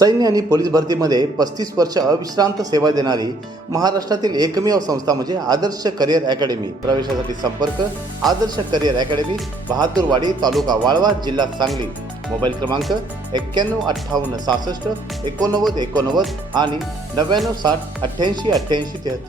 सैन्य आणि पोलीस भरतीमध्ये 35 वर्ष अविश्रांत सेवा देणारी महाराष्ट्रातील एकमेव संस्था म्हणजे आदर्श करिअर अकॅडमी। प्रवेशासाठी संपर्क आदर्श करिअर अकॅडमी, बहादूरवाडी, तालुका वाळवा, जिल्हा सांगली। मोबाईल क्रमांक 91 58 66 89 89 आणि 99 60 88 88 33।